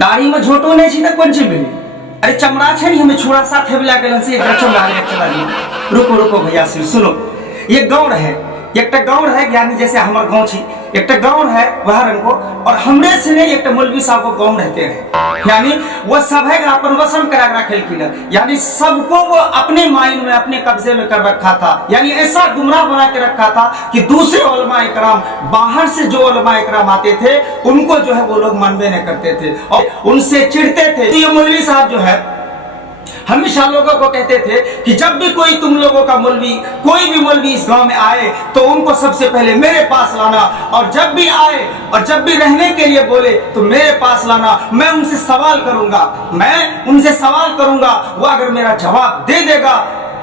दाढ़ी में झोटो नहीं छी तो कौन ची मिली? अरे चमड़ा छे नहीं हमें छोड़ा सा थेबला के से एक चमड़ा ले चला दी। रुको रुको भैया सुनो, ये गाँव है, एक गाँव है, यानी जैसे हमारे गाँव छी एक गाँव है वह रंग को, और हमरे से नहीं एक मौलवी साहब को गाँव रहते हैं, यानी वो सब है अपन वसन करा रखे की, यानी सबको वो अपने माइंड में अपने कब्जे में कर रखा था, यानी ऐसा गुमराह बना के रखा था कि दूसरे उलमा इकराम बाहर से जो उलमा इकराम आते थे उनको जो है वो लोग मानवे नहीं करते थे और उनसे चिढ़ते थे। तो ये मौलवी साहब जो है हमेशा लोगों को कहते थे कि जब भी कोई तुम लोगों का मौलवी, कोई भी मौलवी इस गांव में आए तो उनको सबसे पहले मेरे पास लाना, और जब भी आए और जब भी रहने के लिए बोले तो मेरे पास लाना, मैं उनसे सवाल करूंगा, वो अगर मेरा जवाब दे देगा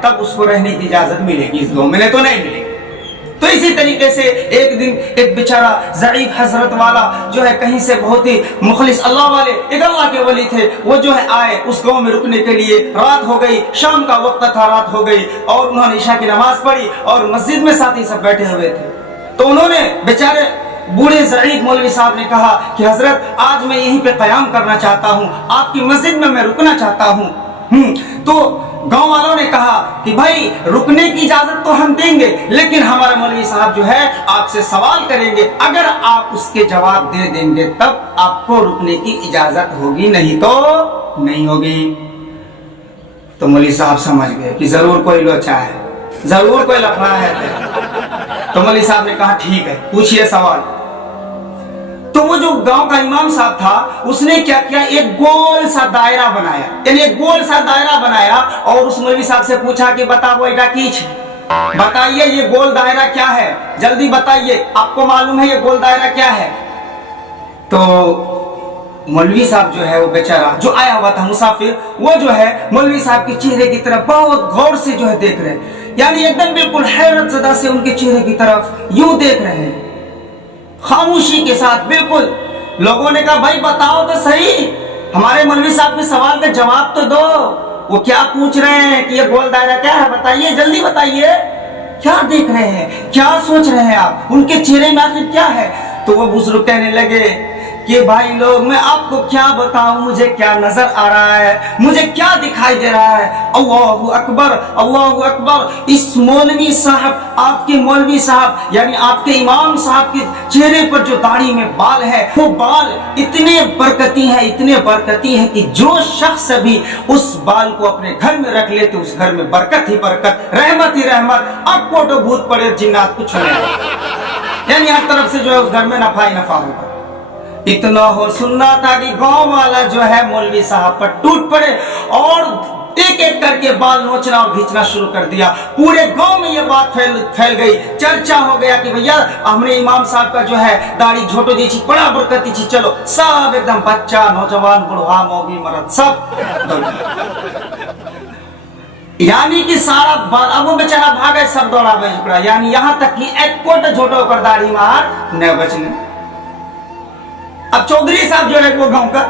तब उसको रहने की इजाजत मिलेगी इस गांव में, नहीं तो नहीं मिलेगी। तो इसी तरीके से एक दिन एक बेचारा ज़ईफ हजरत वाला जो है कहीं से बहुत ही मुखलिस अल्लाह वाले एक अल्लाह के वली थे, वो जो है आए उस गांव में रुकने के लिए। रात हो गई, शाम का वक्त था, रात हो गई और उन्होंने ईशा की नमाज पढ़ी और मस्जिद में साथी सब बैठे हुए थे। तो उन्होंने बेचारे बूढ़े ज़ईफ मौलवी साहब ने कहा कि हजरत आज मैं यहीं पे क़याम करना चाहता हूँ, आपकी मस्जिद में मैं रुकना चाहता हूँ। तो गांव वालों ने कहा कि भाई रुकने की इजाजत तो हम देंगे, लेकिन हमारा मौलवी साहब जो है आपसे सवाल करेंगे, अगर आप उसके जवाब दे देंगे तब आपको रुकने की इजाजत होगी, नहीं तो नहीं होगी। तो मौलवी साहब समझ गए कि जरूर कोई लोचा है, जरूर कोई लफड़ा है। तो मौलवी साहब ने कहा ठीक है, पूछिए सवाल। तो वो जो गांव का इमाम साहब था उसने क्या किया, एक गोल सा दायरा बनाया, यानी एक गोल सा दायरा बनाया और उस मौलवी साहब से पूछा कि बताओ बेटा कीच, बताइए ये गोल दायरा क्या है, जल्दी बताइए, आपको मालूम है ये गोल दायरा क्या है। तो मौलवी साहब जो है वो बेचारा जो आया हुआ था मुसाफिर, वो जो है मौलवी साहब के चेहरे की तरफ बहुत गौर से जो है देख रहे, यानी एकदम बिल्कुल हैरत ज़दा से उनके चेहरे की तरफ यूं देख रहे हैं खामोशी के साथ बिल्कुल। लोगों ने कहा भाई बताओ तो सही, हमारे मौलवी साहब के सवाल का जवाब तो दो, वो क्या पूछ रहे हैं कि ये गोल दायरा क्या है, बताइए जल्दी बताइए, क्या देख रहे हैं, क्या सोच रहे हैं आप, उनके चेहरे में आखिर क्या है। तो वो बुजुर्ग कहने लगे कि भाई लोग मैं आपको क्या बताऊं, मुझे क्या नजर आ रहा है, मुझे क्या दिखाई दे रहा है। अल्लाहु अकबर, अल्लाहु अकबर। इस मौलवी साहब, आपके मौलवी साहब यानी आपके इमाम साहब के चेहरे पर जो दाढ़ी में बाल है, वो बाल इतने बरकती है, इतने बरकती है कि जो शख्स भी उस बाल को अपने घर में रख ले तो उस घर में बरकत ही बरकत, रहमत ही रहमत, अब कोटो भूत पड़े जिन्नात कुछ नहीं, यानी हर तरफ से जो है उस घर में नफा ही नफा होगा। इतना हो सुनना था कि गांव वाला जो है मौलवी साहब पर टूट पड़े और एक एक करके बाल नोचना और खींचना शुरू कर दिया। पूरे गांव में ये बात फैल गई, चर्चा हो गया कि भैया हमने इमाम साहब का जो है दाढ़ी झोटो दी थी, बड़ा बरकती थी, चलो सब एकदम बच्चा नौजवान बुढ़वा मौगी मर्द सब यानी कि सारा अब वो बेचारा भागे सब दौड़ा बेचुकड़ा, यानी यहाँ तक कि एक कोट झोटो पर दाढ़ी मार न बचने। अब चौधरी साहब जो है वो गांव का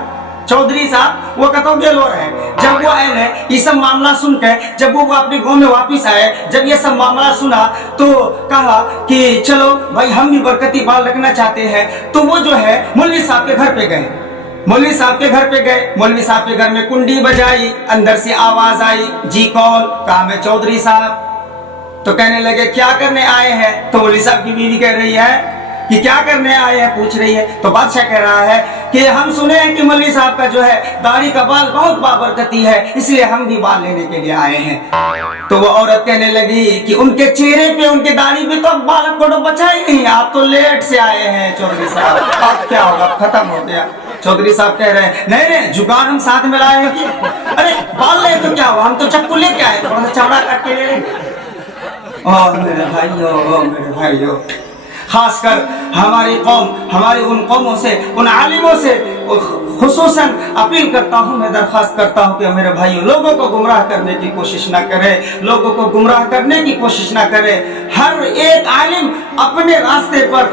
चौधरी साहब वो कतो गेलो है, जब वो आए ये सब मामला सुन के, जब वो अपने गांव में वापिस आए, जब ये सब मामला सुना तो कहा कि चलो भाई हम भी बरकती बाल रखना चाहते हैं। तो वो जो है मौलवी साहब के घर पे गए, मौलवी साहब के घर पे गए, मौलवी साहब के घर में कुंडी बजाई, अंदर से आवाज आई, जी कौन, कहा मैं चौधरी साहब। तो कहने लगे क्या करने आए हैं। तो मौलवी साहब की बीवी कह रही है कि क्या करने आए हैं, पूछ रही है। तो बादशाह कह रहा है कि हम सुने हैं कि मौलवी साहब का जो है दाढ़ी का बाल बहुत बाबरकती है, इसलिए हम भी बाल लेने के लिए आए हैं। तो वो औरत कहने लगी कि उनके चेहरे पे, उनके दाढ़ी पे तो बाल कोटो बचा ही नहीं, आप तो लेट से आए हैं चौधरी साहब, अब क्या होगा, खत्म हो गया। चौधरी साहब कह रहे हैं नहीं नहीं जुगाड़ हम साथ में लाए हैं कि अरे बाल ले तो क्या हुआ, हम तो चक्कू लेके आए, थोड़ा सा चमड़ा काट के ले लेंगे। मेरे भाइयों, खासकर हमारी कौम, हमारी उन कौमों से, उन आलिमों से खुसूसन अपील करता हूँ, मैं दरख्वास्त करता हूँ कि मेरे भाइयों लोगों को गुमराह करने की कोशिश ना करें, लोगों को गुमराह करने की कोशिश ना करें। हर एक आलिम अपने रास्ते पर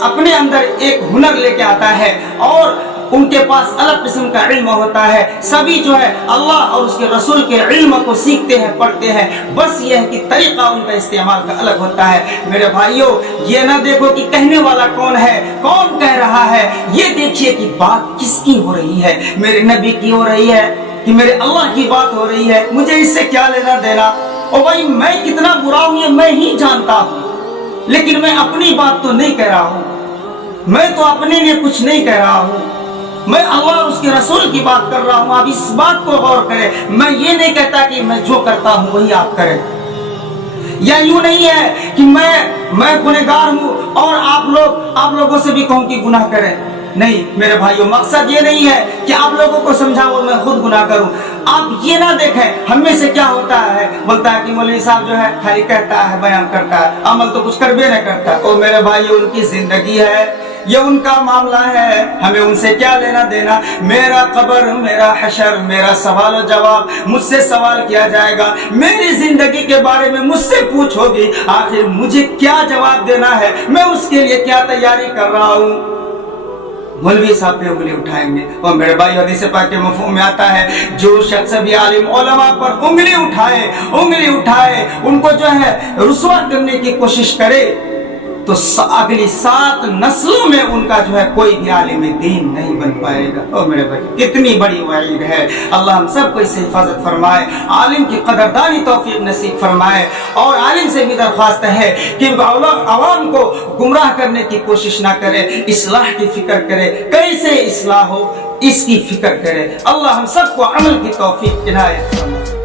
अपने अंदर एक हुनर लेके आता है और उनके पास अलग किस्म का इल्म होता है। सभी जो है अल्लाह और उसके रसूल के इल्म को सीखते हैं, पढ़ते हैं, बस यह है कि तरीका उनका इस्तेमाल का अलग होता है। मेरे भाइयों, ये ना देखो कि कहने वाला कौन है, कौन कह रहा है, ये देखिए कि बात किसकी हो रही है, मेरे नबी की हो रही है कि मेरे अल्लाह की बात हो रही है। मुझे इससे क्या लेना देना। और भाई मैं कितना बुरा हूं ये मैं ही जानता हूं, लेकिन मैं अपनी बात तो नहीं कह रहा हूं, मैं तो अपने लिए कुछ नहीं कह रहा हूं, मैं अल्लाह और उसके रसूल की बात कर रहा हूं। आप इस बात को गौर करें। मैं ये नहीं कहता कि मैं जो करता हूं वही आप करें, या यूं नहीं है कि मैं गुनहगार हूं और आप लोगों से भी कहूं कि गुनाह करें। नहीं मेरे भाइयों, मकसद ये नहीं है कि आप लोगों को समझाओ मैं खुद गुनाह करूं। आप ये ना देखें हम में से क्या होता है, बोलता है कि मौलवी साहब जो है खाली कहता है, बयान करता है, अमल तो कुछ करबे नहीं करता। ओ मेरे भाइयों, उनकी जिंदगी है, ये उनका मामला है, हमें उनसे क्या लेना देना। मेरा कब्र, मेरा हशर, मेरा सवाल और जवाब, मुझसे सवाल किया जाएगा, मेरी जिंदगी के बारे में मुझसे पूछोगी, आखिर मुझे क्या जवाब देना है, मैं उसके लिए क्या तैयारी कर रहा हूँ। मौलवी साहब पे उंगली उठाएंगे। और मेरे भाई हदीस पाक के मफ़हूम में आता है, जो शख्स भी आलिम उलमा पर उंगली उठाए उनको जो है रुसवा करने की कोशिश करे, तो अगली 7 नस्लों में उनका जो है कोई भी आलिम दीन नहीं बन पाएगा। और मेरे भाई कितनी बड़ी वईद है। अल्लाह हम सबको इससे हिफाजत फरमाए, आलिम की कदरदानी तौफीक नसीब फरमाए। और आलिम से भी दरख्वास्त है कि आवाम को गुमराह करने की कोशिश ना करे, इस्लाह की फिक्र करे, कैसे इस्लाह हो इसकी फिक्र करे। अल्लाह हम सबको अमल की तौफीक इनायत फरमाए।